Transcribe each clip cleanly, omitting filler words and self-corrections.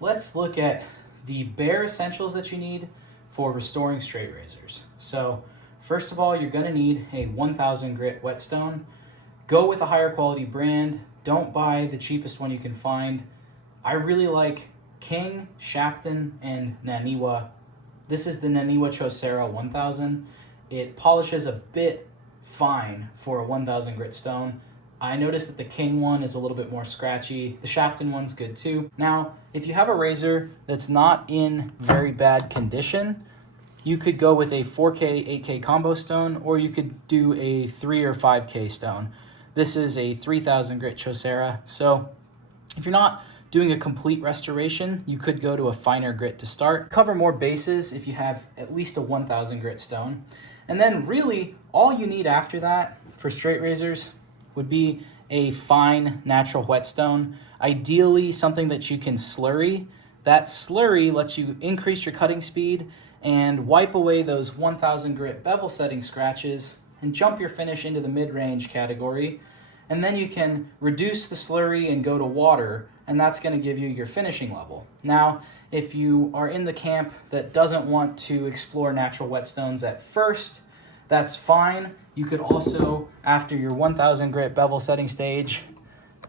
let's look at the bare essentials that you need for restoring straight razors. So first of all, you're going to need a 1000 grit whetstone. Go with a higher quality brand. Don't buy the cheapest one you can find. I really like King, Sharpening, and Naniwa. This is the Naniwa Chosera 1000. It polishes a bit fine for a 1000 grit stone. I noticed that the King one is a little bit more scratchy. The Sharpening one's good too. Now, if you have a razor that's not in very bad condition, you could go with a 4K, 8K combo stone, or you could do a 3 or 5K stone. This is a 3000 grit Chosera. So if you're not doing a complete restoration, you could go to a finer grit to start. Cover more bases if you have at least a 1000 grit stone. And then really all you need after that for straight razors would be a fine natural whetstone, ideally something that you can slurry. That slurry lets you increase your cutting speed and wipe away those 1000 grit bevel setting scratches and jump your finish into the mid-range category. And then you can reduce the slurry and go to water, and that's going to give you your finishing level. Now, if you are in the camp that doesn't want to explore natural whetstones at first, that's fine. You could also, after your 1000 grit bevel setting stage,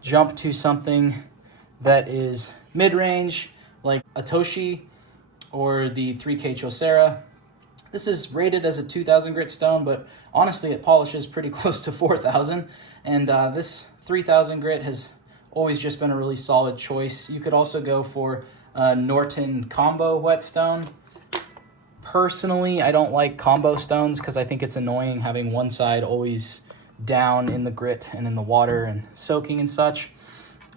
jump to something that is mid-range, like a Toshi or the 3K Chosera. This is rated as a 2000 grit stone, but honestly it polishes pretty close to 4000. And this 3000 grit has always just been a really solid choice. You could also go for a Norton combo whetstone. Personally, I don't like combo stones because I think it's annoying having one side always down in the grit and in the water and soaking and such.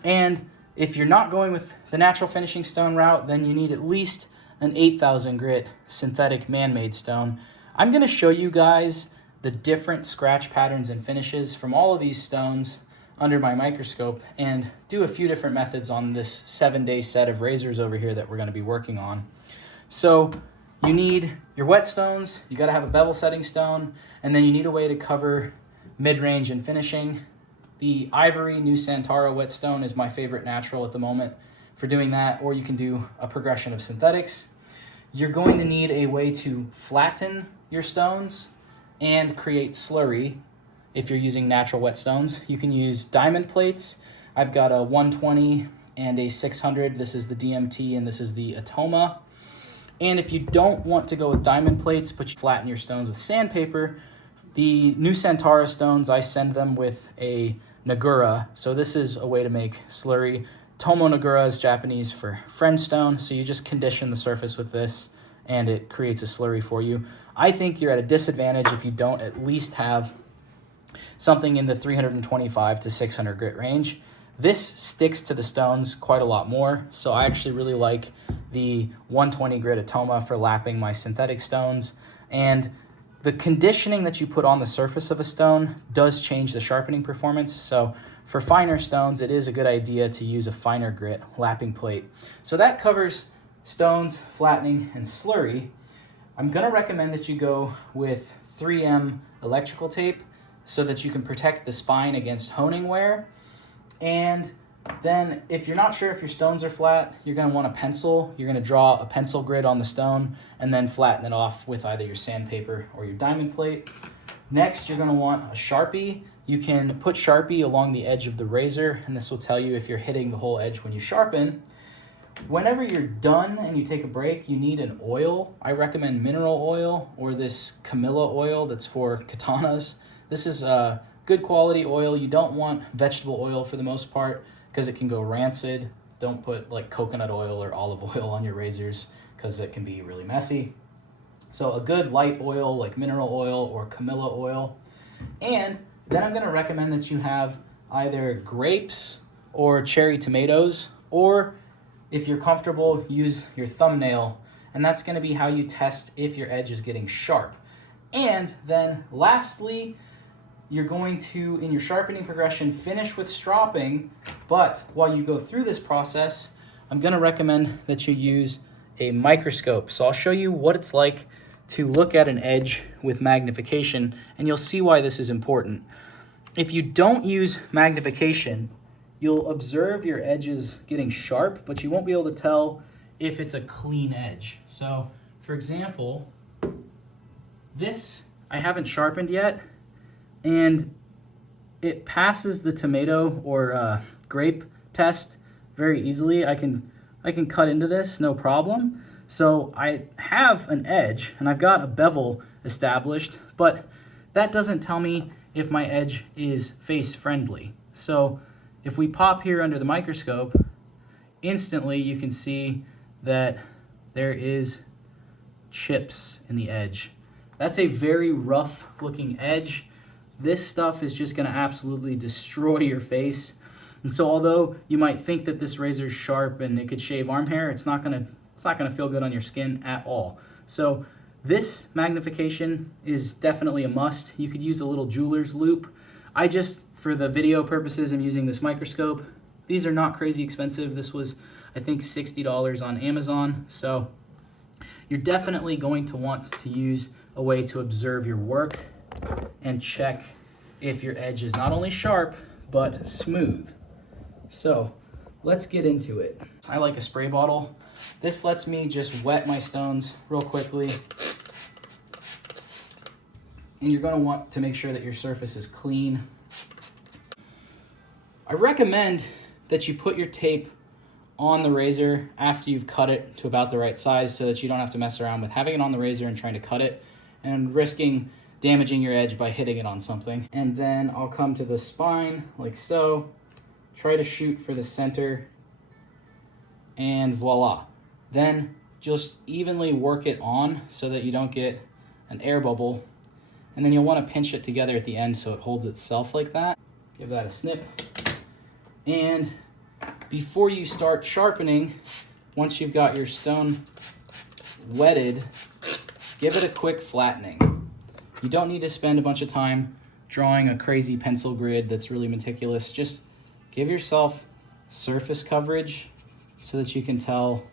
And if you're not going with the natural finishing stone route, then you need at least an 8000 grit synthetic man-made stone. I'm going to show you guys the different scratch patterns and finishes from all of these stones under my microscope and do a few different methods on this 7-day set of razors over here that we're going to be working on. So you need your whetstones, you got to have a bevel setting stone, and then you need a way to cover mid-range and finishing. The Ivory New Santara whetstone is my favorite natural at the moment for doing that, or you can do a progression of synthetics. You're going to need a way to flatten your stones and create slurry. If you're using natural whetstones, you can use diamond plates. I've got a 120 and a 600. This is the DMT and this is the Atoma. And if you don't want to go with diamond plates, but you flatten your stones with sandpaper, the New Santara stones, I send them with a Nagura. So this is a way to make slurry. Tomo Nagura is Japanese for friend stone. So you just condition the surface with this and it creates a slurry for you. I think you're at a disadvantage if you don't at least have something in the 325 to 600 grit range. This sticks to the stones quite a lot more, so I actually really like the 120 grit Atoma for lapping my synthetic stones. And the conditioning that you put on the surface of a stone does change the sharpening performance, so for finer stones, it is a good idea to use a finer grit lapping plate. So that covers stones, flattening, and slurry. I'm going to recommend that you go with 3M electrical tape so that you can protect the spine against honing wear. And then if you're not sure if your stones are flat, you're going to want a pencil. You're going to draw a pencil grid on the stone and then flatten it off with either your sandpaper or your diamond plate. Next, you're going to want a Sharpie. You can put Sharpie along the edge of the razor, and this will tell you if you're hitting the whole edge when you sharpen. Whenever you're done and you take a break, you need an oil. I recommend mineral oil or this Camilla oil that's for katanas. This is a good quality oil. You don't want vegetable oil for the most part because it can go rancid. Don't put like coconut oil or olive oil on your razors because it can be really messy. So a good light oil like mineral oil or Camilla oil. And then I'm going to recommend that you have either grapes or cherry tomatoes, or if you're comfortable, use your thumbnail, and that's going to be how you test if your edge is getting sharp. And then lastly, you're going to, in your sharpening progression, finish with stropping, but while you go through this process, I'm going to recommend that you use a microscope. So I'll show you what it's like to look at an edge with magnification, and you'll see why this is important. If you don't use magnification, you'll observe your edges getting sharp, but you won't be able to tell if it's a clean edge. So, for example, this I haven't sharpened yet, and it passes the tomato or grape test very easily. I can cut into this, no problem. So I have an edge, and I've got a bevel established, but that doesn't tell me if my edge is face friendly. So if we pop here under the microscope, instantly you can see that there is chips in the edge. That's a very rough looking edge. This stuff is just gonna absolutely destroy your face. And so although you might think that this razor is sharp and it could shave arm hair, it's not gonna feel good on your skin at all. So this magnification is definitely a must. You could use a little jeweler's loop. I just, for the video purposes, I'm using this microscope. These are not crazy expensive. This was, I think, $60 on Amazon. So you're definitely going to want to use a way to observe your work and check if your edge is not only sharp, but smooth. So let's get into it. I like a spray bottle. This lets me just wet my stones real quickly. And you're going to want to make sure that your surface is clean. I recommend that you put your tape on the razor after you've cut it to about the right size so that you don't have to mess around with having it on the razor and trying to cut it and risking damaging your edge by hitting it on something. And then I'll come to the spine like so, try to shoot for the center, and voila. Then just evenly work it on so that you don't get an air bubble. And then you'll want to pinch it together at the end so it holds itself like that. Give that a snip. And before you start sharpening, once you've got your stone wetted, give it a quick flattening. You don't need to spend a bunch of time drawing a crazy pencil grid that's really meticulous. Just give yourself surface coverage so that you can tell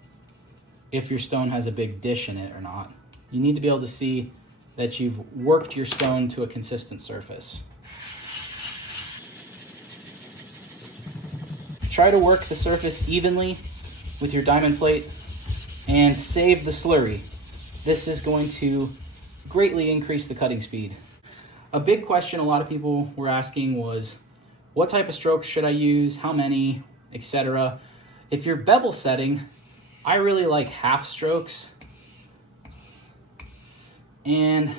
if your stone has a big dish in it or not. You need to be able to see that you've worked your stone to a consistent surface. Try to work the surface evenly with your diamond plate and save the slurry. This is going to greatly increase the cutting speed. A big question a lot of people were asking was, what type of strokes should I use, how many, etc. If you're bevel setting, I really like half strokes. And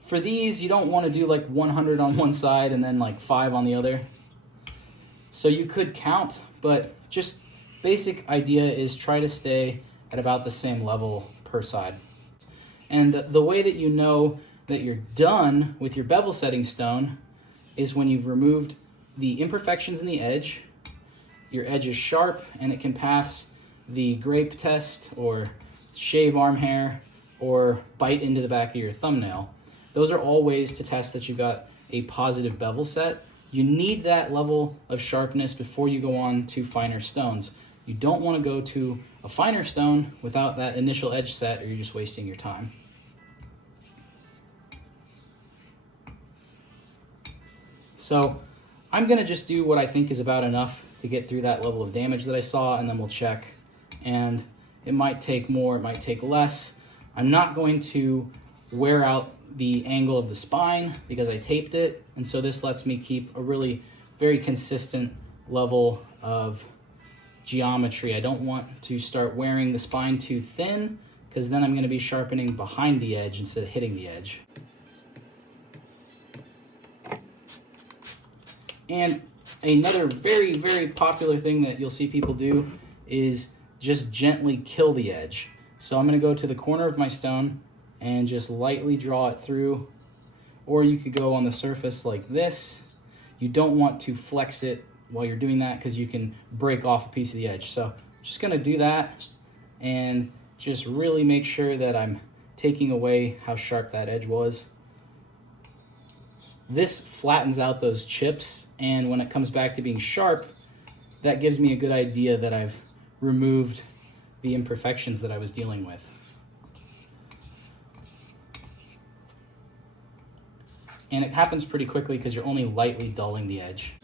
for these, you don't want to do like 100 on one side and then like 5 on the other. So you could count, but just basic idea is try to stay at about the same level per side. And the way that you know that you're done with your bevel setting stone is when you've removed the imperfections in the edge, your edge is sharp and it can pass the grape test or shave arm hair or bite into the back of your thumbnail. Those are all ways to test that you've got a positive bevel set. You need that level of sharpness before you go on to finer stones. You don't want to go to a finer stone without that initial edge set, or you're just wasting your time. So I'm going to just do what I think is about enough to get through that level of damage that I saw, and then we'll check. And it might take more, it might take less. I'm not going to wear out the angle of the spine because I taped it, and so this lets me keep a really very consistent level of geometry. I don't want to start wearing the spine too thin because then I'm going to be sharpening behind the edge instead of hitting the edge. And another very, very popular thing that you'll see people do is just gently kill the edge. So I'm going to go to the corner of my stone and just lightly draw it through, or you could go on the surface like this. You don't want to flex it while you're doing that because you can break off a piece of the edge. So I'm just going to do that and just really make sure that I'm taking away how sharp that edge was. This flattens out those chips, and when it comes back to being sharp, that gives me a good idea that I've removed the imperfections that I was dealing with. And it happens pretty quickly because you're only lightly dulling the edge.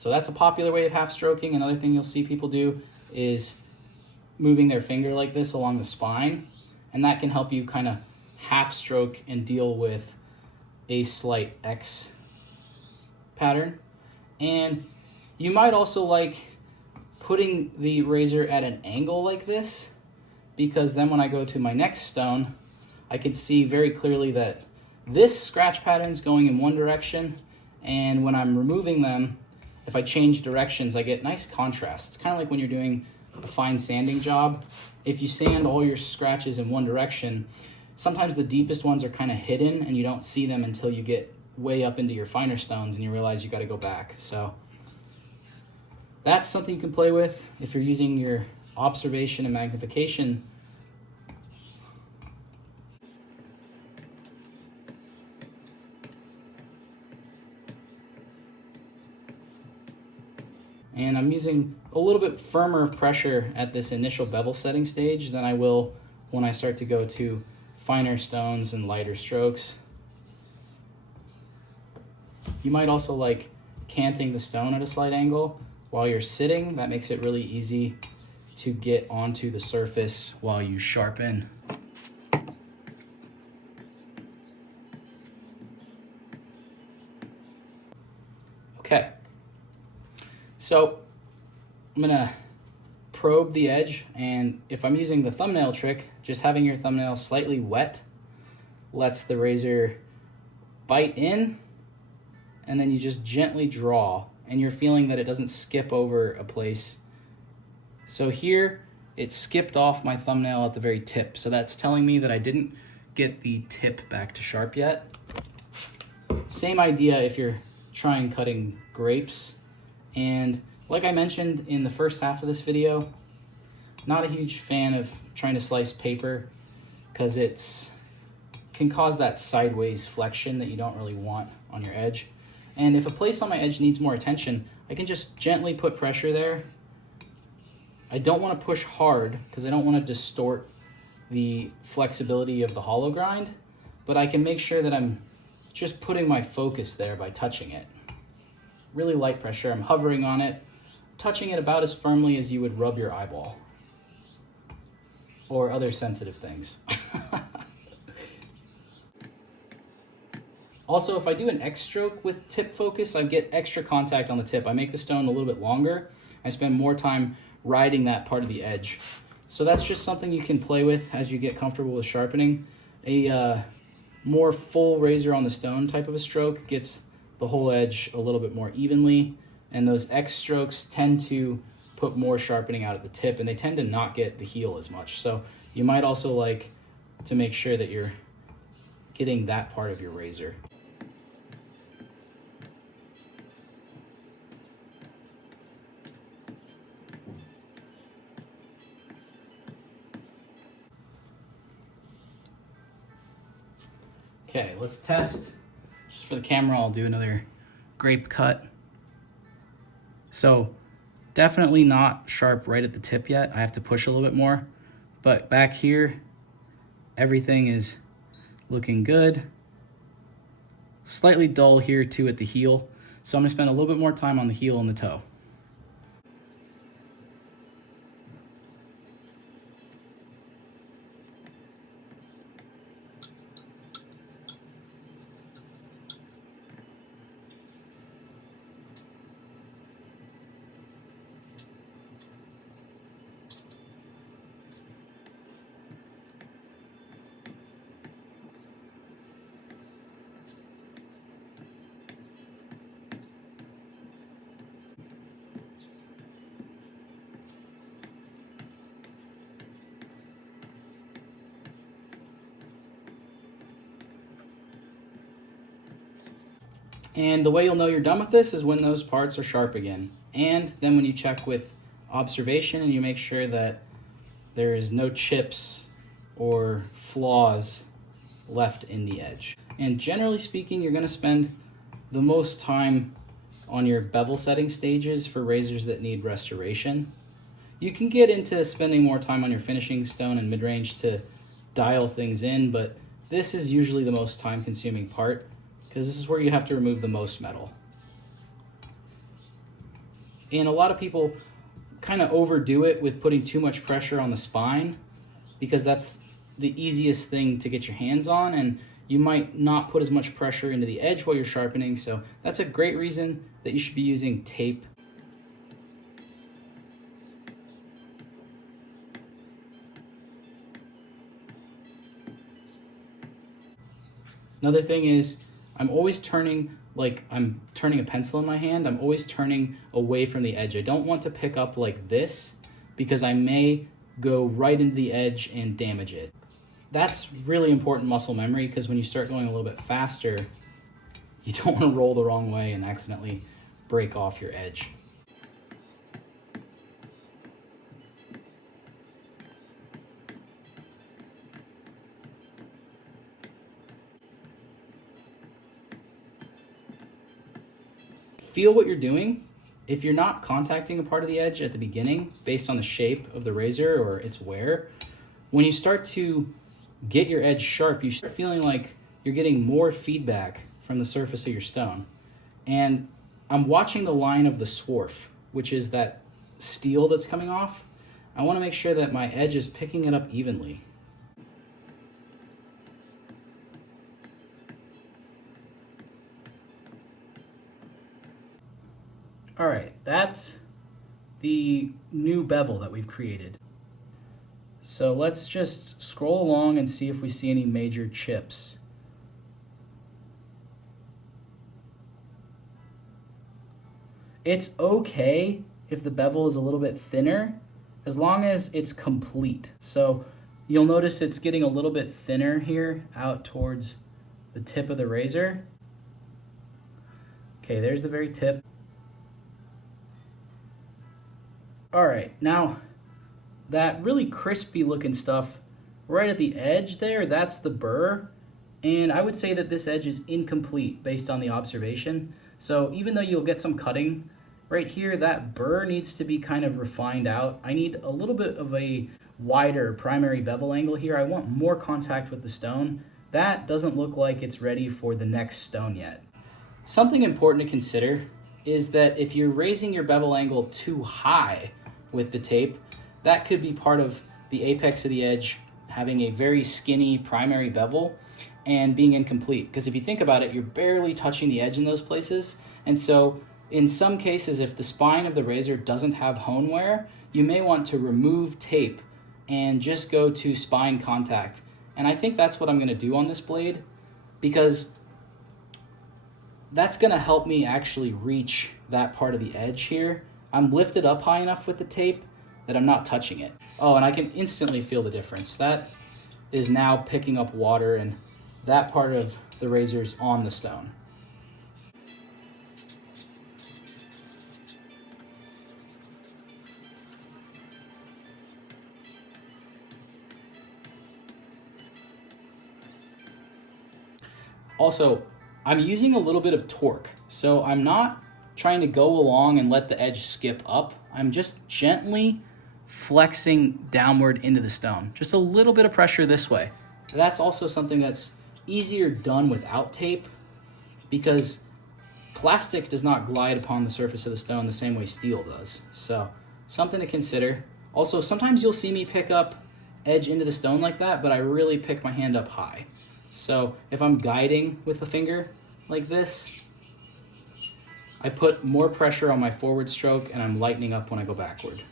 So that's a popular way of half stroking. Another thing you'll see people do is moving their finger like this along the spine, and that can help you kind of half stroke and deal with a slight X pattern. And you might also like putting the razor at an angle like this, because then when I go to my next stone, I can see very clearly that this scratch pattern is going in one direction, and when I'm removing them, if I change directions, I get nice contrast. It's kind of like when you're doing a fine sanding job. If you sand all your scratches in one direction, sometimes the deepest ones are kind of hidden and you don't see them until you get way up into your finer stones and you realize you got to go back. So that's something you can play with if you're using your observation and magnification. And I'm using a little bit firmer pressure at this initial bevel setting stage than I will when I start to go to finer stones and lighter strokes. You might also like canting the stone at a slight angle while you're sitting. That makes it really easy to get onto the surface while you sharpen. Okay. So I'm gonna probe the edge, and if I'm using the thumbnail trick, just having your thumbnail slightly wet lets the razor bite in, and then you just gently draw, and you're feeling that it doesn't skip over a place. So here, it skipped off my thumbnail at the very tip, so that's telling me that I didn't get the tip back to sharp yet. Same idea if you're trying cutting grapes. And like I mentioned in the first half of this video, not a huge fan of trying to slice paper because it can cause that sideways flexion that you don't really want on your edge. And if a place on my edge needs more attention, I can just gently put pressure there. I don't want to push hard because I don't want to distort the flexibility of the hollow grind, but I can make sure that I'm just putting my focus there by touching it. Really light pressure, I'm hovering on it, touching it about as firmly as you would rub your eyeball or other sensitive things. Also, if I do an X stroke with tip focus, I get extra contact on the tip. I make the stone a little bit longer. I spend more time riding that part of the edge. So that's just something you can play with as you get comfortable with sharpening. A more full razor on the stone type of a stroke gets the whole edge a little bit more evenly, and those X strokes tend to put more sharpening out at the tip, and they tend to not get the heel as much. So you might also like to make sure that you're getting that part of your razor. Okay, let's test. Just for the camera, I'll do another grape cut. So definitely not sharp right at the tip yet. I have to push a little bit more, but back here, everything is looking good. Slightly dull here too at the heel. So I'm gonna spend a little bit more time on the heel and the toe. And the way you'll know you're done with this is when those parts are sharp again. And then when you check with observation and you make sure that there is no chips or flaws left in the edge. And generally speaking, you're gonna spend the most time on your bevel setting stages for razors that need restoration. You can get into spending more time on your finishing stone and mid-range to dial things in, but this is usually the most time-consuming part because this is where you have to remove the most metal. And a lot of people kind of overdo it with putting too much pressure on the spine because that's the easiest thing to get your hands on, and you might not put as much pressure into the edge while you're sharpening. So that's a great reason that you should be using tape. Another thing is I'm always turning like I'm turning a pencil in my hand. I'm always turning away from the edge. I don't want to pick up like this because I may go right into the edge and damage it. That's really important muscle memory because when you start going a little bit faster, you don't want to roll the wrong way and accidentally break off your edge. Feel what you're doing. If you're not contacting a part of the edge at the beginning based on the shape of the razor or its wear, when you start to get your edge sharp, you start feeling like you're getting more feedback from the surface of your stone. And I'm watching the line of the swarf, which is that steel that's coming off. I want to make sure that my edge is picking it up evenly. All right, that's the new bevel that we've created. So let's just scroll along and see if we see any major chips. It's okay if the bevel is a little bit thinner, as long as it's complete. So you'll notice it's getting a little bit thinner here out towards the tip of the razor. Okay, there's the very tip. All right, now that really crispy looking stuff right at the edge there, that's the burr. And I would say that this edge is incomplete based on the observation. So even though you'll get some cutting right here, that burr needs to be kind of refined out. I need a little bit of a wider primary bevel angle here. I want more contact with the stone. That doesn't look like it's ready for the next stone yet. Something important to consider is that if you're raising your bevel angle too high with the tape, that could be part of the apex of the edge having a very skinny primary bevel and being incomplete. Because if you think about it, you're barely touching the edge in those places. And so in some cases, if the spine of the razor doesn't have hone wear, you may want to remove tape and just go to spine contact. And I think that's what I'm gonna do on this blade, because that's gonna help me actually reach that part of the edge here. I'm lifted up high enough with the tape that I'm not touching it. Oh, and I can instantly feel the difference. That is now picking up water and that part of the razor's on the stone. Also, I'm using a little bit of torque, so I'm not trying to go along and let the edge skip up. I'm just gently flexing downward into the stone. Just a little bit of pressure this way. That's also something that's easier done without tape, because plastic does not glide upon the surface of the stone the same way steel does. So something to consider. Also, sometimes you'll see me pick up edge into the stone like that, but I really pick my hand up high. So if I'm guiding with the finger like this, I put more pressure on my forward stroke and I'm lightening up when I go backward.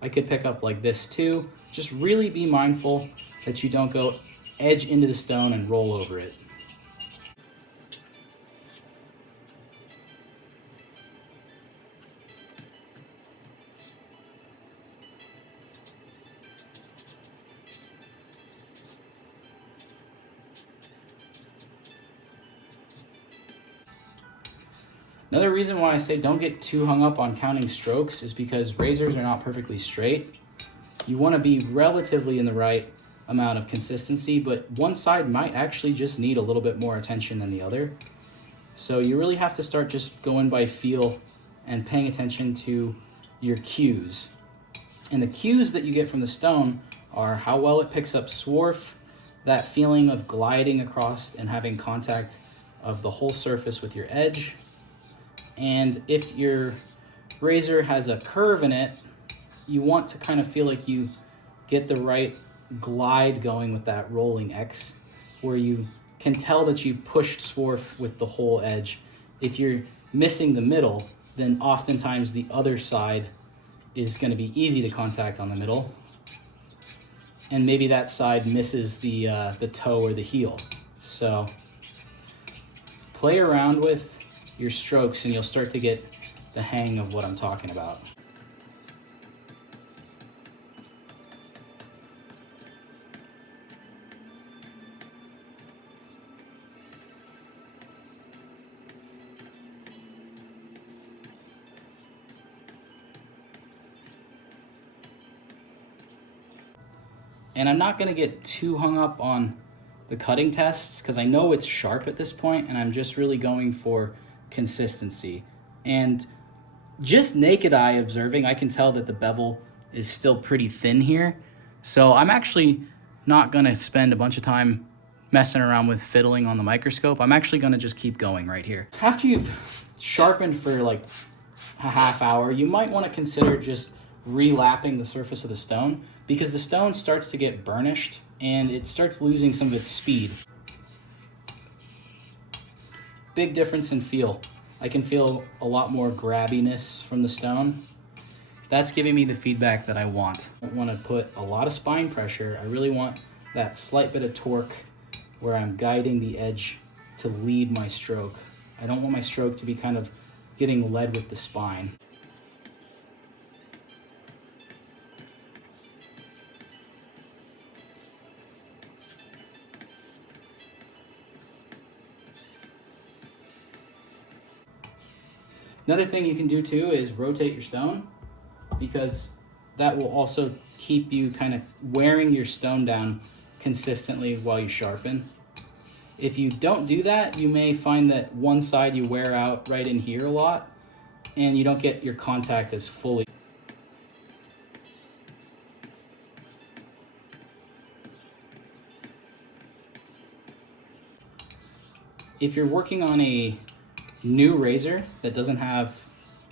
I could pick up like this too. Just really be mindful that you don't go edge into the stone and roll over it. Another reason why I say don't get too hung up on counting strokes is because razors are not perfectly straight. You want to be relatively in the right amount of consistency, but one side might actually just need a little bit more attention than the other. So you really have to start just going by feel and paying attention to your cues. And the cues that you get from the stone are how well it picks up swarf, that feeling of gliding across and having contact of the whole surface with your edge, And if your razor has a curve in it, you want to kind of feel like you get the right glide going with that rolling X, where you can tell that you pushed swarf with the whole edge. If you're missing the middle, then oftentimes the other side is going to be easy to contact on the middle, and maybe that side misses the toe or the heel. So play around with your strokes and you'll start to get the hang of what I'm talking about. And I'm not gonna get too hung up on the cutting tests because I know it's sharp at this point and I'm just really going for consistency. And just naked eye observing, I can tell that the bevel is still pretty thin here. So I'm actually not gonna spend a bunch of time messing around with fiddling on the microscope. I'm actually gonna just keep going right here. After you've sharpened for like a half hour, you might wanna consider just relapping the surface of the stone, because the stone starts to get burnished and it starts losing some of its speed. Big difference in feel. I can feel a lot more grabbiness from the stone. That's giving me the feedback that I want. I don't want to put a lot of spine pressure. I really want that slight bit of torque where I'm guiding the edge to lead my stroke. I don't want my stroke to be kind of getting led with the spine. Another thing you can do too is rotate your stone, because that will also keep you kind of wearing your stone down consistently while you sharpen. If you don't do that, you may find that one side you wear out right in here a lot and you don't get your contact as fully. If you're working on a new razor that doesn't have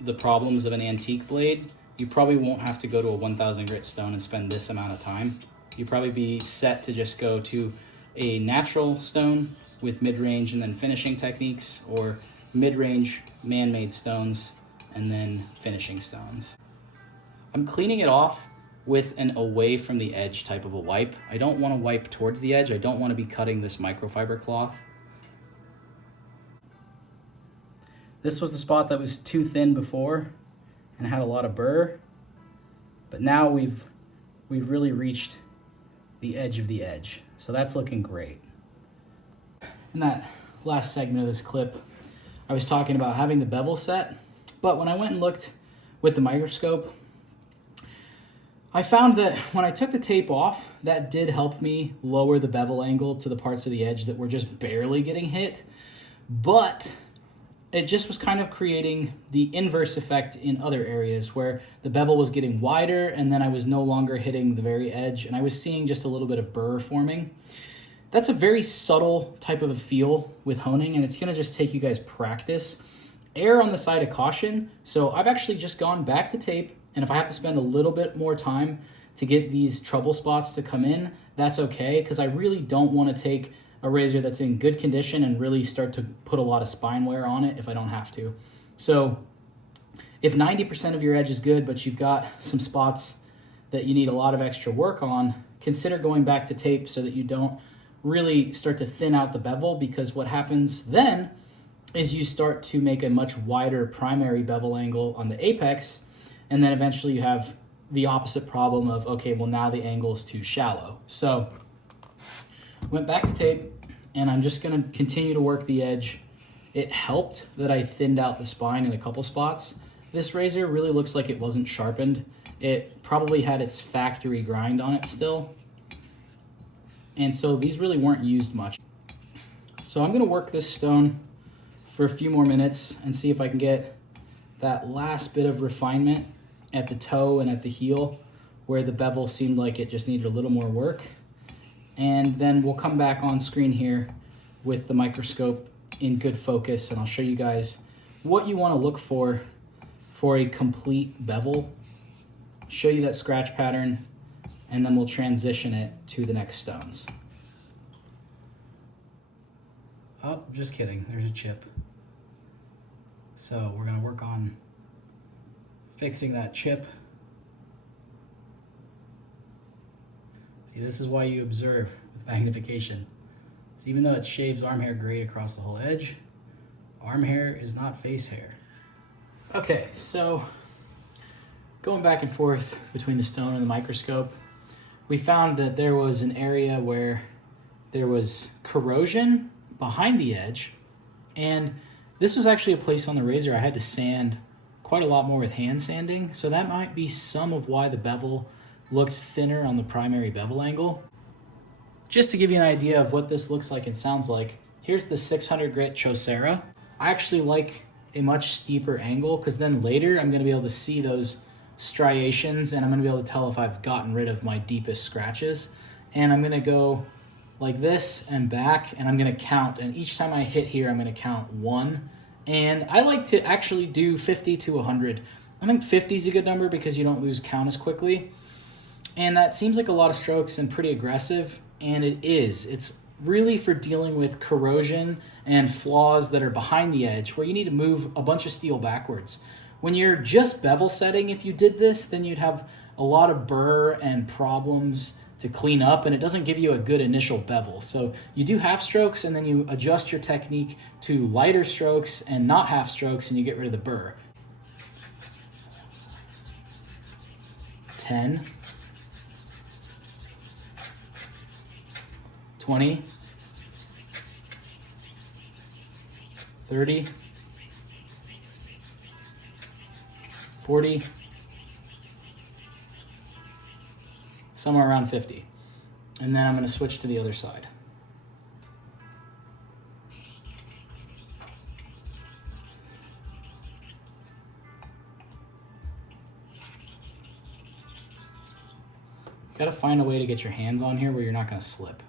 the problems of an antique blade, you probably won't have to go to a 1000 grit stone and spend this amount of time. You'd probably be set to just go to a natural stone with mid-range and then finishing techniques, or mid-range man-made stones and then finishing stones. I'm cleaning it off with an away from the edge type of a wipe. I don't want to wipe towards the edge. I don't want to be cutting this microfiber cloth. This was the spot that was too thin before and had a lot of burr, but now we've really reached the edge of the edge. So that's looking great. In that last segment of this clip, I was talking about having the bevel set, but when I went and looked with the microscope, I found that when I took the tape off, that did help me lower the bevel angle to the parts of the edge that were just barely getting hit, but it just was kind of creating the inverse effect in other areas where the bevel was getting wider and then I was no longer hitting the very edge and I was seeing just a little bit of burr forming. That's a very subtle type of a feel with honing, and it's gonna just take you guys practice. Err on the side of caution. So I've actually just gone back to tape, and if I have to spend a little bit more time to get these trouble spots to come in, that's okay, because I really don't want to take a razor that's in good condition and really start to put a lot of spine wear on it if I don't have to. So if 90% of your edge is good, but you've got some spots that you need a lot of extra work on, consider going back to tape so that you don't really start to thin out the bevel, because what happens then is you start to make a much wider primary bevel angle on the apex, and then eventually you have the opposite problem of, okay, well now the angle is too shallow. So went back to tape, and I'm just gonna continue to work the edge. It helped that I thinned out the spine in a couple spots. This razor really looks like it wasn't sharpened. It probably had its factory grind on it still. And so these really weren't used much. So I'm gonna work this stone for a few more minutes and see if I can get that last bit of refinement at the toe and at the heel where the bevel seemed like it just needed a little more work. And then we'll come back on screen here with the microscope in good focus, and I'll show you guys what you want to look for a complete bevel, show you that scratch pattern, and then we'll transition it to the next stones. Oh, just kidding, there's a chip. So we're gonna work on fixing that chip. See, this is why you observe with magnification. So even though it shaves arm hair great across the whole edge, arm hair is not face hair. Okay, so going back and forth between the stone and the microscope, we found that there was an area where there was corrosion behind the edge, and this was actually a place on the razor I had to sand quite a lot more with hand sanding, so that might be some of why the bevel looked thinner on the primary bevel angle. Just to give you an idea of what this looks like and sounds like, here's the 600 grit Chaucera. I actually like a much steeper angle because then later I'm going to be able to see those striations and I'm going to be able to tell if I've gotten rid of my deepest scratches. And I'm going to go like this and back, and I'm going to count, and each time I hit here I'm going to count 1. And I like to actually do 50 to 100. I think 50 is a good number because you don't lose count as quickly, and that seems like a lot of strokes and pretty aggressive, and it is. It's really for dealing with corrosion and flaws that are behind the edge where you need to move a bunch of steel backwards. When you're just bevel setting, if you did this, then you'd have a lot of burr and problems to clean up, and it doesn't give you a good initial bevel. So you do half strokes and then you adjust your technique to lighter strokes and not half strokes, and you get rid of the burr. 10, 20, 30, 40, somewhere around 50. And then I'm going to switch to the other side. You got to find a way to get your hands on here where you're not going to slip.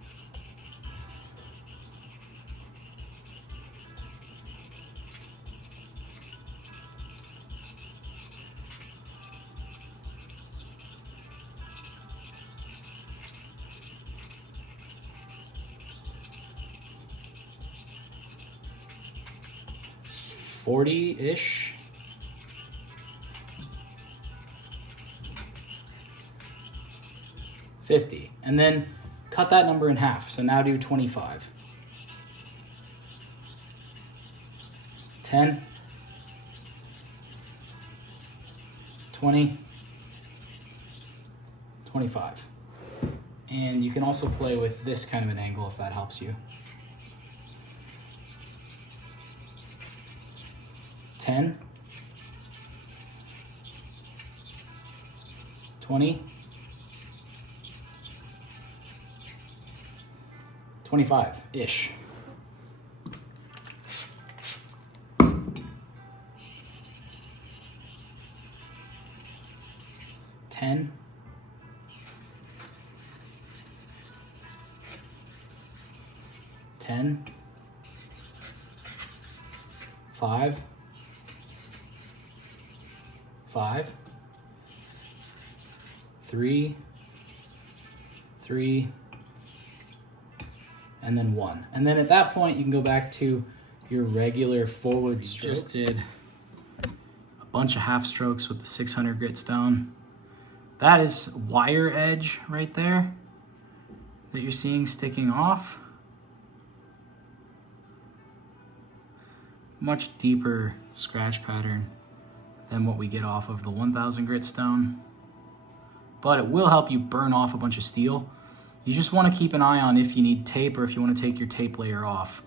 $40-ish. $50, and then cut that number in half. So now do 25. 10, 20, 25. And you can also play with this kind of an angle if that helps you. 10, 20, 25-ish. $10, 10, 5, 5, 3, 3, and then 1. And then at that point, you can go back to your regular forward strokes. Just did a bunch of half strokes with the 600 grit stone. That is wire edge right there that you're seeing sticking off. Much deeper scratch pattern than what we get off of the 1000 grit stone, but it will help you burn off a bunch of steel. You just want to keep an eye on if you need tape or if you want to take your tape layer off.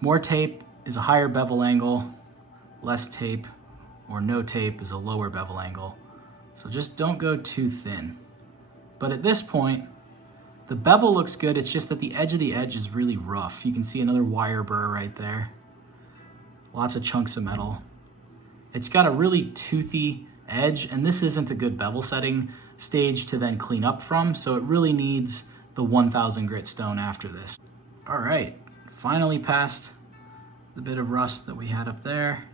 More tape is a higher bevel angle, less tape or no tape is a lower bevel angle. So just don't go too thin. But at this point, the bevel looks good, it's just that the edge of the edge is really rough. You can see another wire burr right there. Lots of chunks of metal. It's got a really toothy edge, and this isn't a good bevel setting stage to then clean up from, so it really needs the 1000 grit stone after this. All right, finally past the bit of rust that we had up there.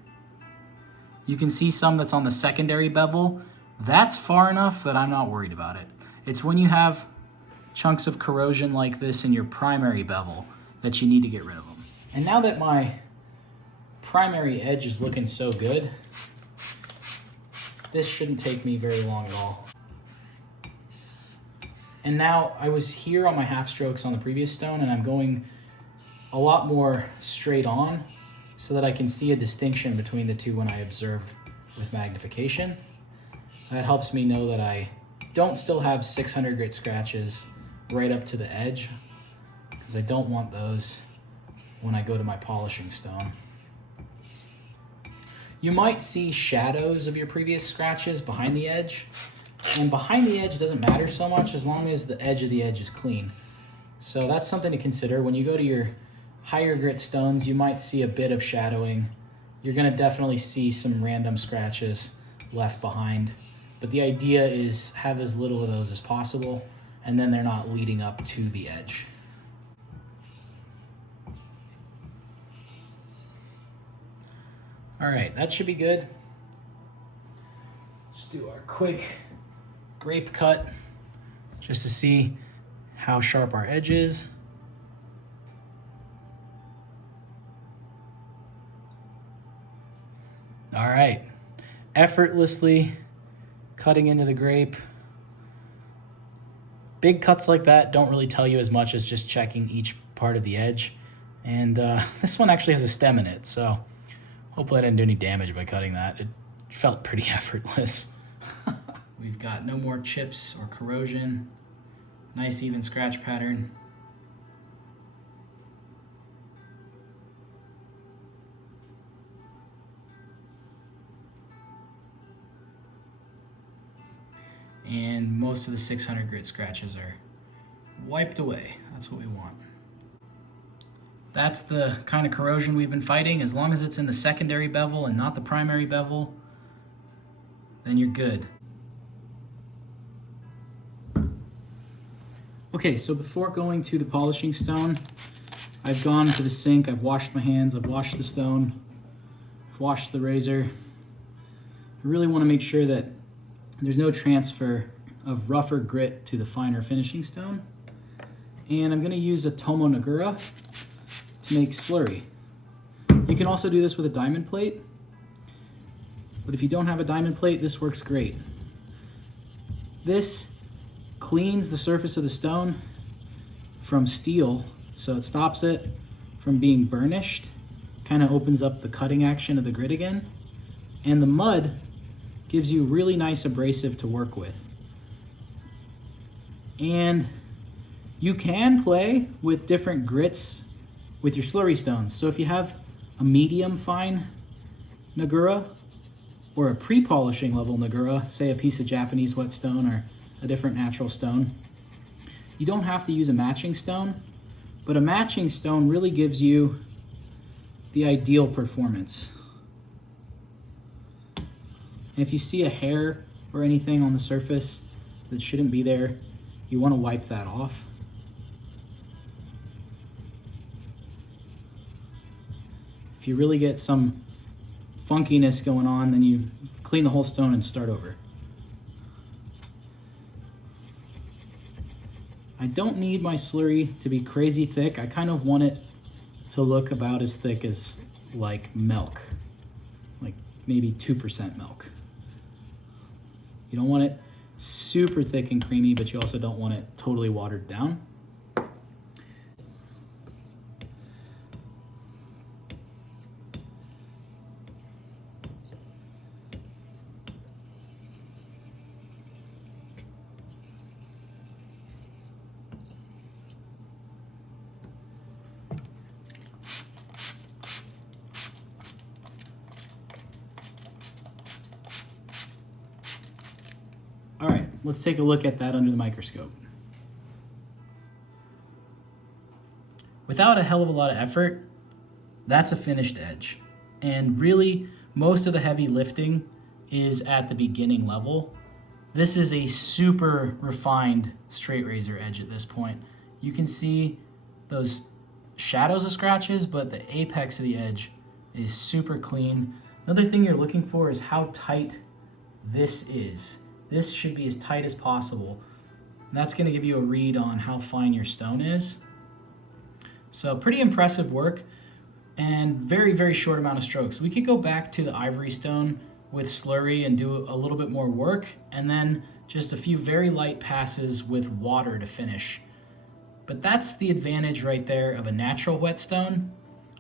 You can see some that's on the secondary bevel. That's far enough that I'm not worried about it. It's when you have chunks of corrosion like this in your primary bevel that you need to get rid of them. And now that my primary edge is looking so good, this shouldn't take me very long at all. And now I was here on my half strokes on the previous stone, and I'm going a lot more straight on so that I can see a distinction between the two when I observe with magnification. That helps me know that I don't still have 600 grit scratches right up to the edge, because I don't want those when I go to my polishing stone. You might see shadows of your previous scratches behind the edge, and behind the edge doesn't matter so much as long as the edge of the edge is clean. So that's something to consider. When you go to your higher grit stones, you might see a bit of shadowing. You're gonna definitely see some random scratches left behind, but the idea is have as little of those as possible, and then they're not leading up to the edge. All right, that should be good. Let's do our quick grape cut just to see how sharp our edge is. All right, effortlessly cutting into the grape. Big cuts like that don't really tell you as much as just checking each part of the edge. And this one actually has a stem in it, so hopefully I didn't do any damage by cutting that. It felt pretty effortless. We've got no more chips or corrosion. Nice even scratch pattern. And most of the 600 grit scratches are wiped away. That's what we want. That's the kind of corrosion we've been fighting. As long as it's in the secondary bevel and not the primary bevel, then you're good. Okay, so before going to the polishing stone, I've gone to the sink, I've washed my hands, I've washed the stone, I've washed the razor. I really want to make sure that there's no transfer of rougher grit to the finer finishing stone. And I'm going to use a Tomo Nagura to make slurry. You can also do this with a diamond plate, but if you don't have a diamond plate, this works great. This cleans the surface of the stone from steel, so it stops it from being burnished, kind of opens up the cutting action of the grit again, and the mud gives you really nice abrasive to work with. And you can play with different grits with your slurry stones. So if you have a medium fine Nagura or a pre-polishing level Nagura, say a piece of Japanese whetstone or a different natural stone, you don't have to use a matching stone, but a matching stone really gives you the ideal performance. And if you see a hair or anything on the surface that shouldn't be there, you want to wipe that off. If you really get some funkiness going on, then you clean the whole stone and start over. I don't need my slurry to be crazy thick. I kind of want it to look about as thick as like milk, like maybe 2% milk. You don't want it super thick and creamy, but you also don't want it totally watered down. All right, let's take a look at that under the microscope. Without a hell of a lot of effort, that's a finished edge. And really, most of the heavy lifting is at the beginning level. This is a super refined straight razor edge at this point. You can see those shadows of scratches, but the apex of the edge is super clean. Another thing you're looking for is how tight this is. This should be as tight as possible. And that's going to give you a read on how fine your stone is. So pretty impressive work and very, very short amount of strokes. We could go back to the ivory stone with slurry and do a little bit more work, and then just a few very light passes with water to finish. But that's the advantage right there of a natural whetstone.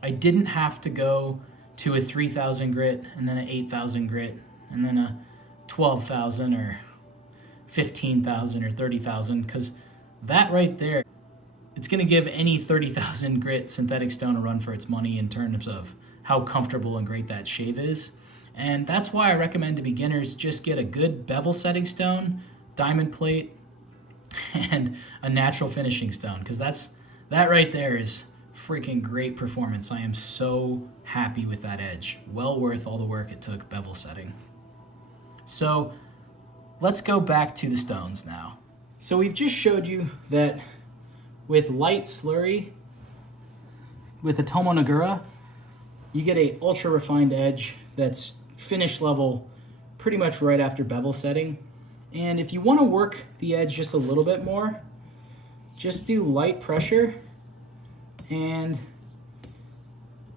I didn't have to go to a 3,000 grit and then an 8,000 grit and then a 12,000 or 15,000 or 30,000, because that right there, it's going to give any 30,000 grit synthetic stone a run for its money in terms of how comfortable and great that shave is. And that's why I recommend to beginners just get a good bevel setting stone, diamond plate, and a natural finishing stone, because that right there is freaking great performance. I am so happy with that edge. Well worth all the work it took bevel setting. So let's go back to the stones now. So we've just showed you that with light slurry, with the Tomo Nagura, you get a ultra refined edge that's finish level pretty much right after bevel setting. And if you want to work the edge just a little bit more, just do light pressure and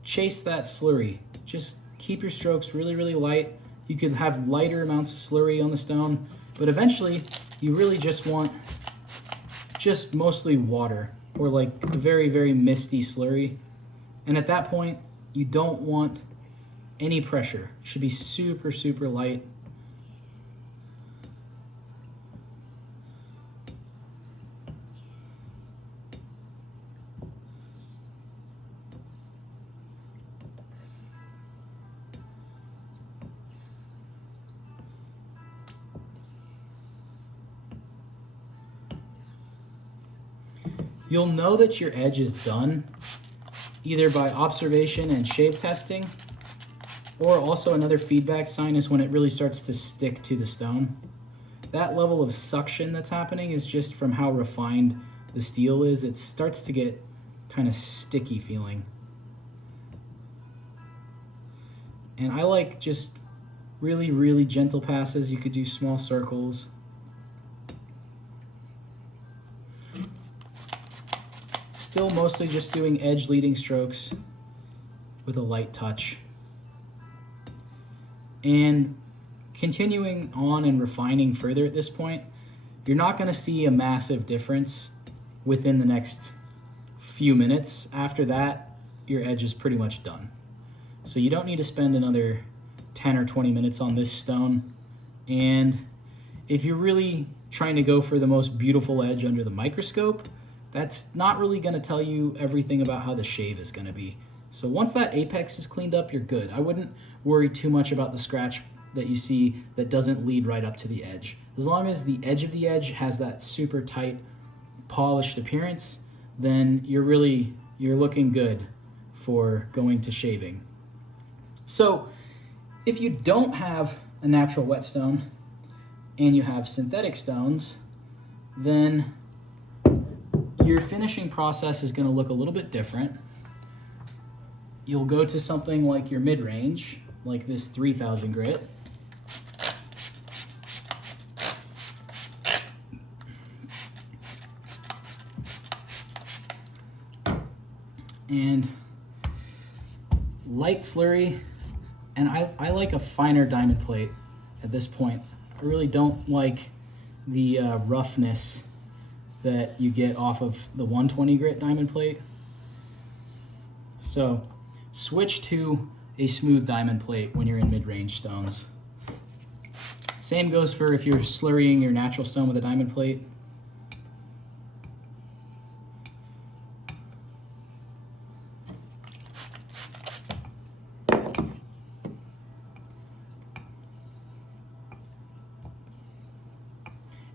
chase that slurry. Just keep your strokes really, really light. You could have lighter amounts of slurry on the stone, but eventually you really just want just mostly water or like a very, very misty slurry. And at that point, you don't want any pressure. It should be super, super light. You'll know that your edge is done either by observation and shave testing, or also another feedback sign is when it really starts to stick to the stone. That level of suction that's happening is just from how refined the steel is. It starts to get kind of sticky feeling. And I like just really, really gentle passes. You could do small circles. Still mostly just doing edge leading strokes with a light touch. And continuing on and refining further at this point, you're not going to see a massive difference within the next few minutes. After that, your edge is pretty much done. So you don't need to spend another 10 or 20 minutes on this stone. And if you're really trying to go for the most beautiful edge under the microscope, that's not really going to tell you everything about how the shave is going to be. So once that apex is cleaned up, you're good. I wouldn't worry too much about the scratch that you see that doesn't lead right up to the edge. As long as the edge of the edge has that super tight, polished appearance, then you're looking good for going to shaving. So if you don't have a natural whetstone and you have synthetic stones, then your finishing process is going to look a little bit different. You'll go to something like your mid-range, like this 3,000 grit. And light slurry, and I like a finer diamond plate at this point. I really don't like the roughness that you get off of the 120 grit diamond plate. So switch to a smooth diamond plate when you're in mid-range stones. Same goes for if you're slurrying your natural stone with a diamond plate.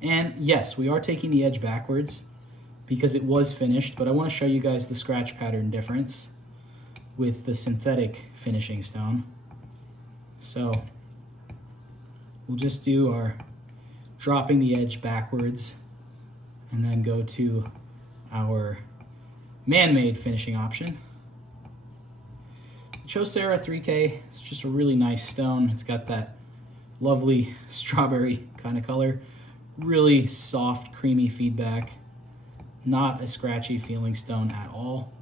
And yes, we are taking the edge backwards because it was finished, but I want to show you guys the scratch pattern difference with the synthetic finishing stone. So we'll just do our dropping the edge backwards and then go to our man-made finishing option. Chaucera 3K, it's just a really nice stone. It's got that lovely strawberry kind of color. Really soft, creamy feedback. Not a scratchy feeling stone at all.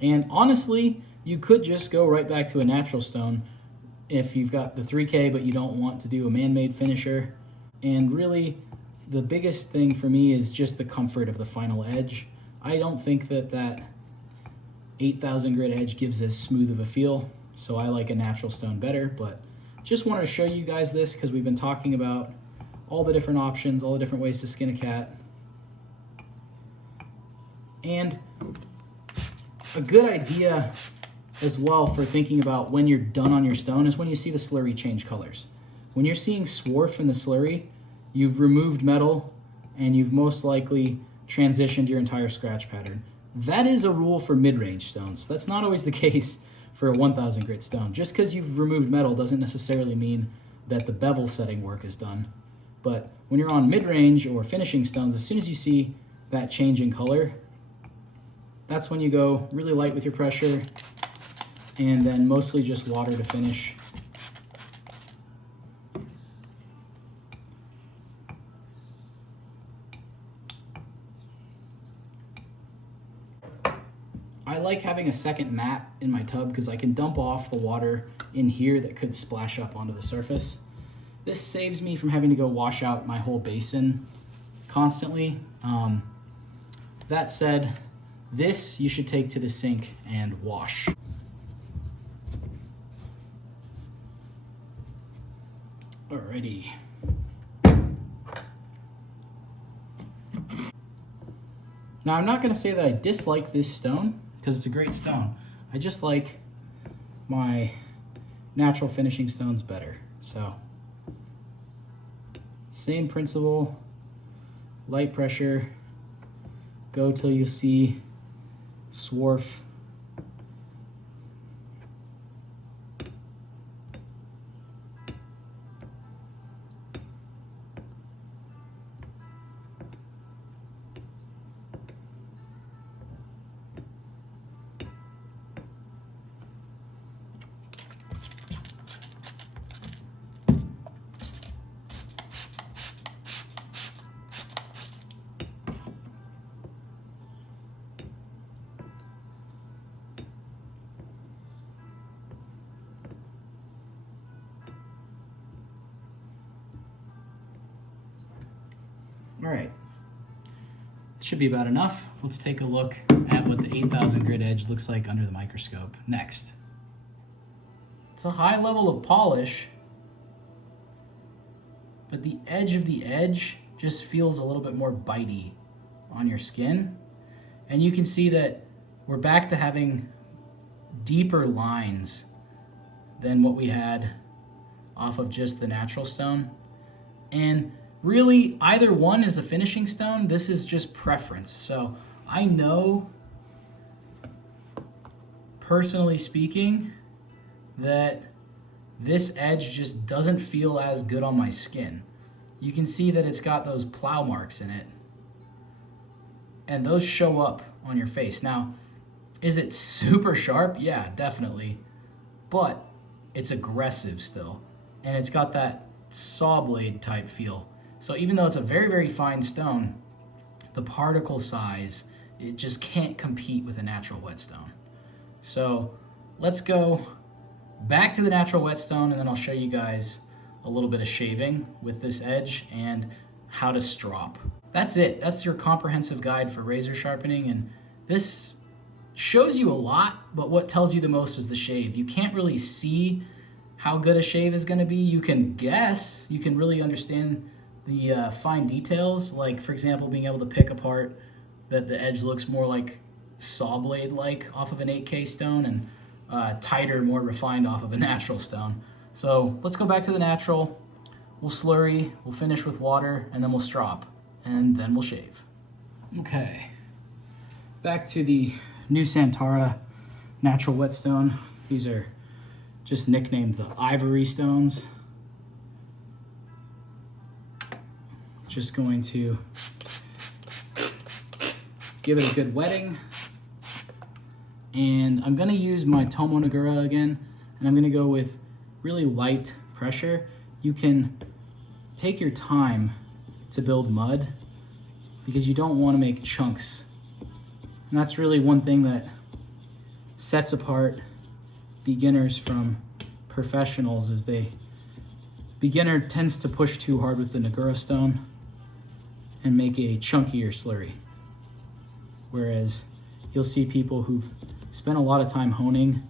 And honestly, you could just go right back to a natural stone if you've got the 3K but you don't want to do a man-made finisher. And really, the biggest thing for me is just the comfort of the final edge. I don't think that that 8,000 grit edge gives as smooth of a feel, so I like a natural stone better, but just wanted to show you guys this because we've been talking about all the different options, all the different ways to skin a cat. And a good idea as well for thinking about when you're done on your stone is when you see the slurry change colors. When you're seeing swarf in the slurry, you've removed metal and you've most likely transitioned your entire scratch pattern. That is a rule for mid-range stones. That's not always the case for a 1000 grit stone. Just because you've removed metal doesn't necessarily mean that the bevel setting work is done. But when you're on mid-range or finishing stones, as soon as you see that change in color, that's when you go really light with your pressure and then mostly just water to finish. I like having a second mat in my tub because I can dump off the water in here that could splash up onto the surface. This saves me from having to go wash out my whole basin constantly. That said, this you should take to the sink and wash. Alrighty. Now I'm not going to say that I dislike this stone because it's a great stone. I just like my natural finishing stones better. So same principle, light pressure, go till you see swarf. All right, should be about enough. Let's take a look at what the 8,000 grit edge looks like under the microscope next. It's a high level of polish, but the edge of the edge just feels a little bit more bitey on your skin. And you can see that we're back to having deeper lines than what we had off of just the natural stone. And really, either one is a finishing stone. This is just preference. So I know, personally speaking, that this edge just doesn't feel as good on my skin. You can see that it's got those plow marks in it, and those show up on your face. Now, is it super sharp? Yeah, definitely. But it's aggressive still, and it's got that saw blade type feel. So even though it's a very, very fine stone, the particle size, it just can't compete with a natural whetstone. So let's go back to the natural whetstone, and then I'll show you guys a little bit of shaving with this edge and how to strop. That's it. That's your comprehensive guide for razor sharpening, and this shows you a lot, but what tells you the most is the shave. You can't really see how good a shave is going to be. You can guess. You can really understand the fine details, like for example being able to pick apart that the edge looks more like saw blade like off of an 8K stone and tighter, more refined off of a natural stone. So let's go back to the natural. We'll slurry, we'll finish with water, and then we'll strop, and then we'll shave. Okay, back to the new Santara natural whetstone. These are just nicknamed the ivory stones. Just going to give it a good wetting And I'm gonna use my Tomo Nagura again, and I'm gonna go with really light pressure. You can take your time to build mud because you don't wanna make chunks. And that's really one thing that sets apart beginners from professionals is beginner tends to push too hard with the Nagura stone and make a chunkier slurry. Whereas you'll see people who've spent a lot of time honing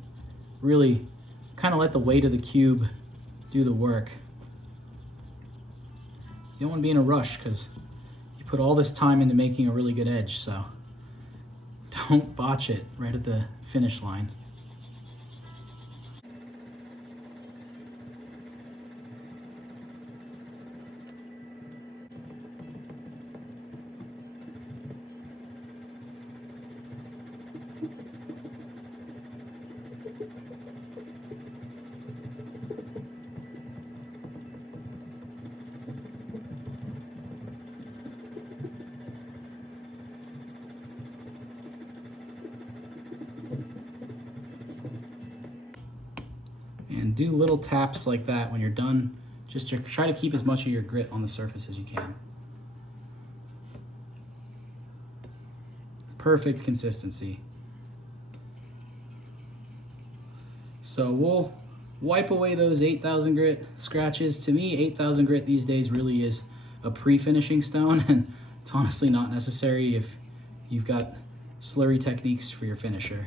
really kind of let the weight of the cube do the work. You don't want to be in a rush because you put all this time into making a really good edge, so don't botch it right at the finish line. And do little taps like that when you're done, just to try to keep as much of your grit on the surface as you can. Perfect consistency. So we'll wipe away those 8,000 grit scratches. To me, 8,000 grit these days really is a pre-finishing stone, and it's honestly not necessary if you've got slurry techniques for your finisher.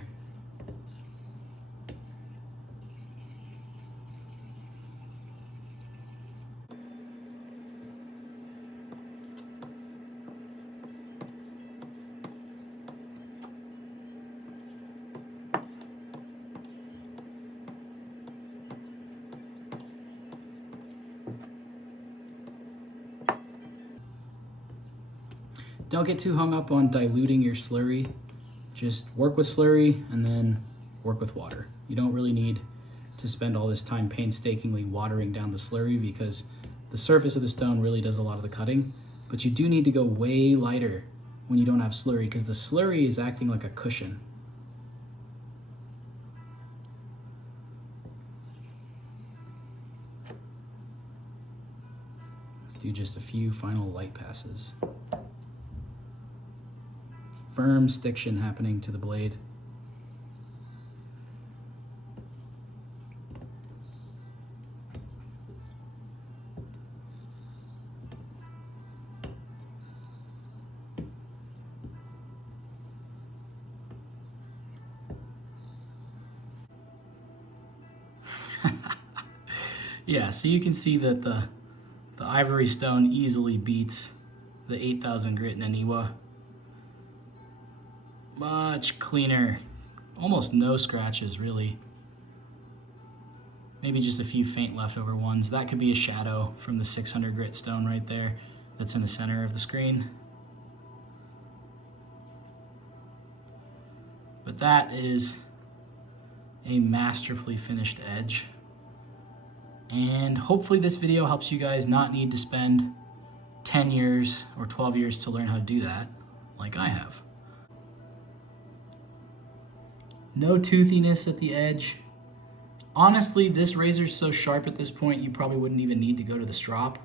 Don't get too hung up on diluting your slurry. Just work with slurry and then work with water. You don't really need to spend all this time painstakingly watering down the slurry because the surface of the stone really does a lot of the cutting. But you do need to go way lighter when you don't have slurry because the slurry is acting like a cushion. Let's do just a few final light passes. Firm stiction happening to the blade. Yeah, so you can see that the ivory stone easily beats the 8,000 grit Naniwa. Much cleaner, almost no scratches really. Maybe just a few faint leftover ones. That could be a shadow from the 600 grit stone right there that's in the center of the screen. But that is a masterfully finished edge. And hopefully this video helps you guys not need to spend 10 years or 12 years to learn how to do that, like I have. No toothiness at the edge. Honestly, this razor's so sharp at this point, you probably wouldn't even need to go to the strop.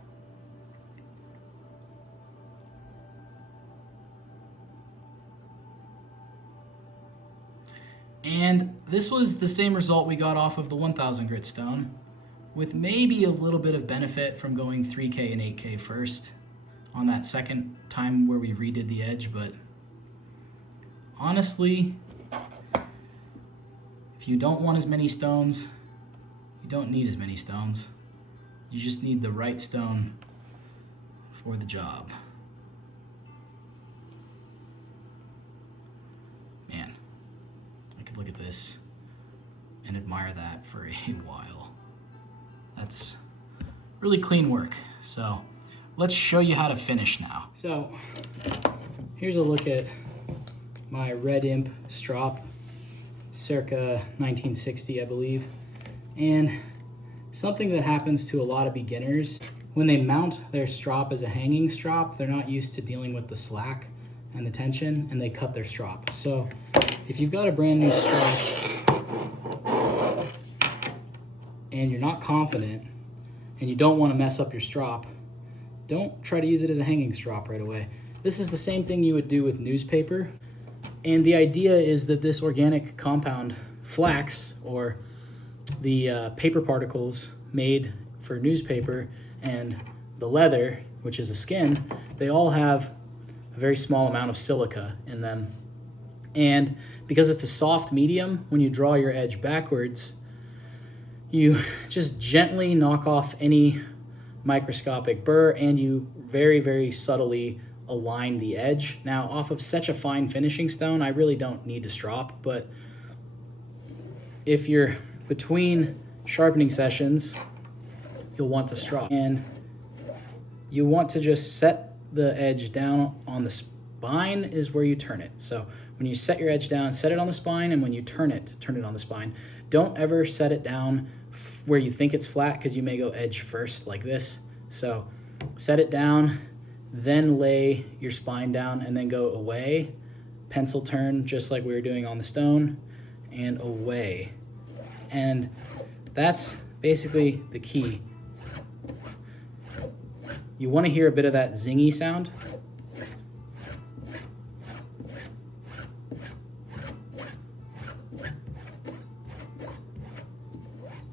And this was the same result we got off of the 1000 grit stone, with maybe a little bit of benefit from going 3K and 8K first on that second time where we redid the edge, but honestly, if you don't want as many stones, you don't need as many stones. You just need the right stone for the job. Man, I could look at this and admire that for a while. That's really clean work. So let's show you how to finish now. So here's a look at my Red Imp strop, circa 1960, I believe. And something that happens to a lot of beginners, when they mount their strop as a hanging strop, they're not used to dealing with the slack and the tension, and they cut their strop. So if you've got a brand new strop and you're not confident and you don't want to mess up your strop, don't try to use it as a hanging strop right away. This is the same thing you would do with newspaper. And the idea is that this organic compound, flax, or the paper particles made for newspaper, and the leather, which is a skin, they all have a very small amount of silica in them. And because it's a soft medium, when you draw your edge backwards, you just gently knock off any microscopic burr, and you very, very subtly align the edge. Now, off of such a fine finishing stone, I really don't need to strop, but if you're between sharpening sessions, you'll want to strop. And you want to just set the edge down on the spine is where you turn it. So when you set your edge down, set it on the spine, and when you turn it on the spine. Don't ever set it down where you think it's flat, because you may go edge first like this. So set it down, then lay your spine down, and then go away. Pencil turn, just like we were doing on the stone, and away. And that's basically the key. You want to hear a bit of that zingy sound.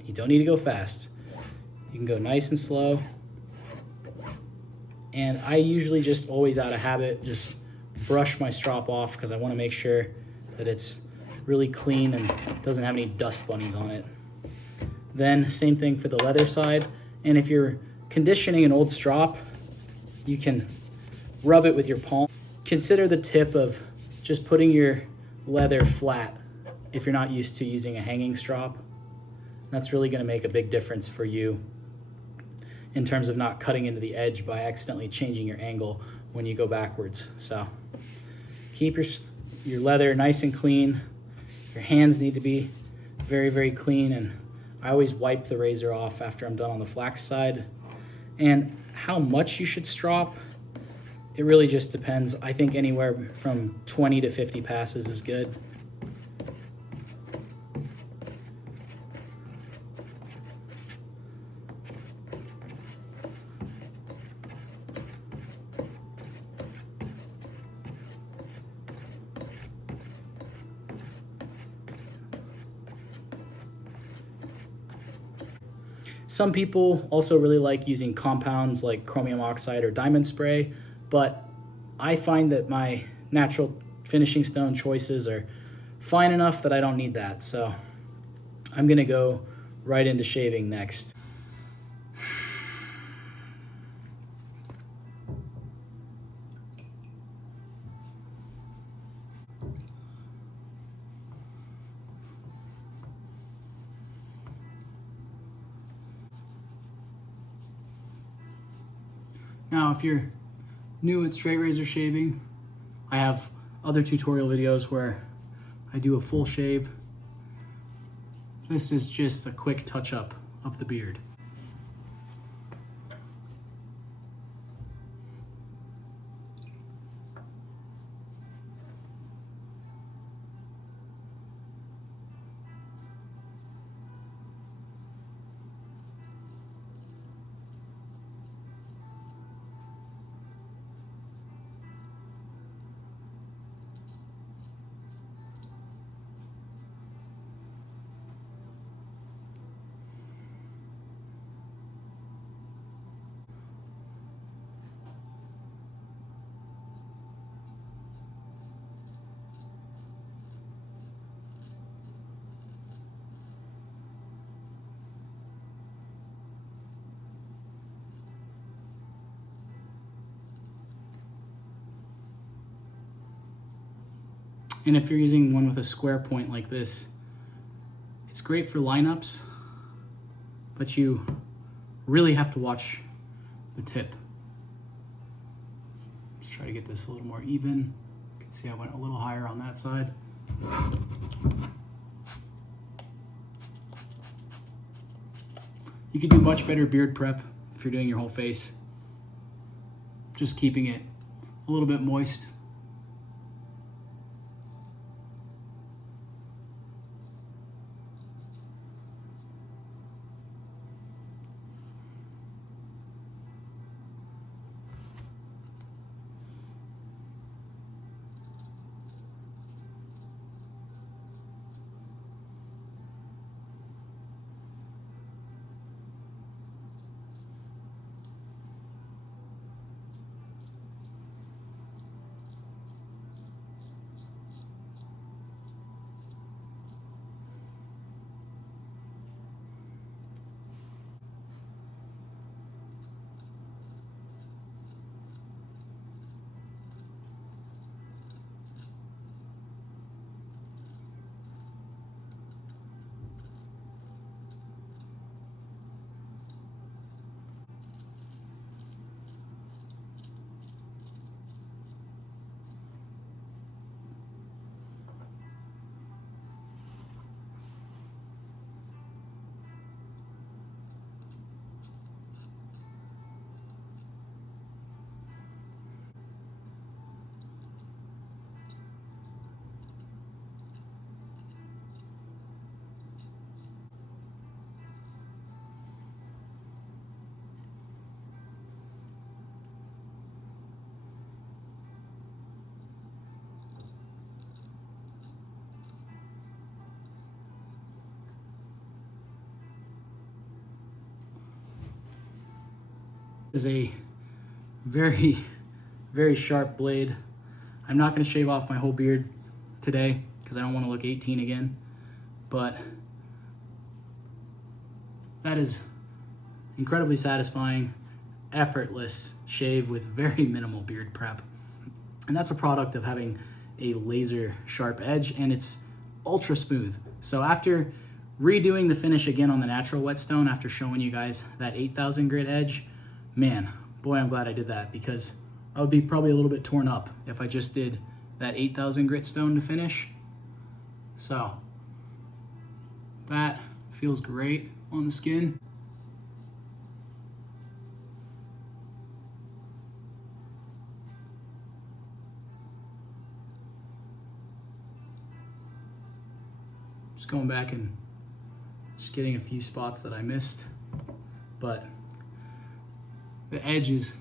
You don't need to go fast. You can go nice and slow. And I usually just always out of habit just brush my strop off, because I want to make sure that it's really clean and doesn't have any dust bunnies on it. Then same thing for the leather side. And if you're conditioning an old strop, you can rub it with your palm. Consider the tip of just putting your leather flat if you're not used to using a hanging strop. That's really going to make a big difference for you in terms of not cutting into the edge by accidentally changing your angle when you go backwards. So keep your leather nice and clean. Your hands need to be very, very clean, and I always wipe the razor off after I'm done on the flax side. And how much you should strop, it really just depends. I think anywhere from 20 to 50 passes is good. Some people also really like using compounds like chromium oxide or diamond spray, but I find that my natural finishing stone choices are fine enough that I don't need that. So I'm gonna go right into shaving next. Now, if you're new at straight razor shaving, I have other tutorial videos where I do a full shave. This is just a quick touch-up of the beard. And if you're using one with a square point like this, it's great for lineups, but you really have to watch the tip. Let's try to get this a little more even. You can see I went a little higher on that side. You can do much better beard prep if you're doing your whole face. Just keeping it a little bit moist This is a very, very sharp blade. I'm not gonna shave off my whole beard today because I don't wanna look 18 again, but that is incredibly satisfying, effortless shave with very minimal beard prep. And that's a product of having a laser sharp edge, and it's ultra smooth. So after redoing the finish again on the natural whetstone, after showing you guys that 8,000 grit edge, man, boy, I'm glad I did that, because I would be probably a little bit torn up if I just did that 8,000 grit stone to finish. So that feels great on the skin. Just going back and just getting a few spots that I missed, but the edge is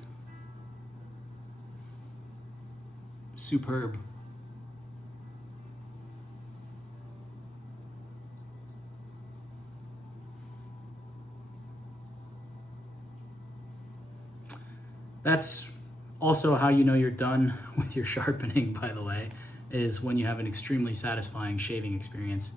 superb. That's also how you know you're done with your sharpening, by the way, is when you have an extremely satisfying shaving experience.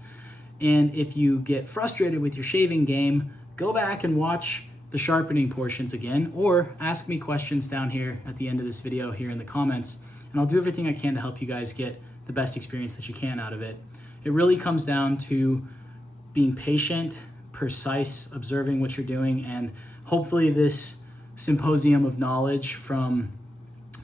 And if you get frustrated with your shaving game, go back and watch the sharpening portions again, or ask me questions down here at the end of this video here in the comments, and I'll do everything I can to help you guys get the best experience that you can out of it. It really comes down to being patient, precise, observing what you're doing, and hopefully this symposium of knowledge from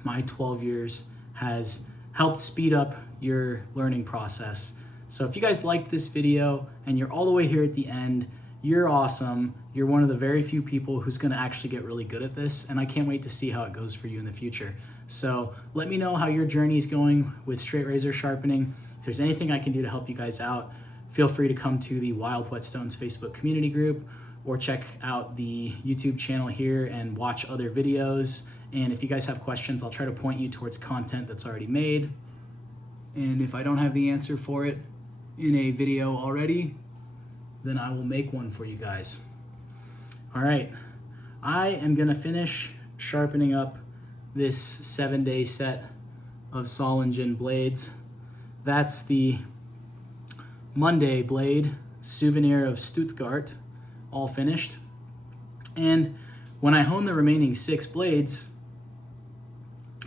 my 12 years has helped speed up your learning process. So if you guys liked this video and you're all the way here at the end, you're awesome. You're one of the very few people who's gonna actually get really good at this, and I can't wait to see how it goes for you in the future. So let me know how your journey is going with straight razor sharpening. If there's anything I can do to help you guys out, feel free to come to the Wild Whetstones Facebook community group, or check out the YouTube channel here and watch other videos. And if you guys have questions, I'll try to point you towards content that's already made. And if I don't have the answer for it in a video already, then I will make one for you guys. All right, I am gonna finish sharpening up this 7-day set of Solingen blades. That's the Monday blade, Souvenir of Stuttgart, all finished. And when I hone the remaining 6 blades,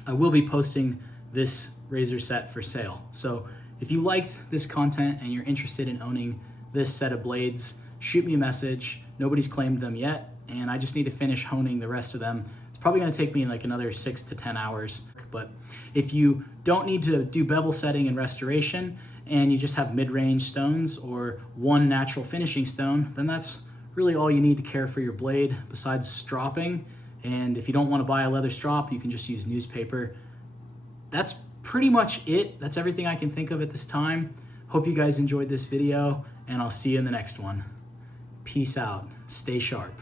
I will be posting this razor set for sale. So if you liked this content and you're interested in owning this set of blades, shoot me a message. Nobody's claimed them yet, and I just need to finish honing the rest of them. It's probably gonna take me like another 6 to 10 hours. But if you don't need to do bevel setting and restoration, and you just have mid-range stones or one natural finishing stone, then that's really all you need to care for your blade besides stropping. And if you don't wanna buy a leather strop, you can just use newspaper. That's pretty much it. That's everything I can think of at this time. Hope you guys enjoyed this video, and I'll see you in the next one. Peace out. Stay sharp.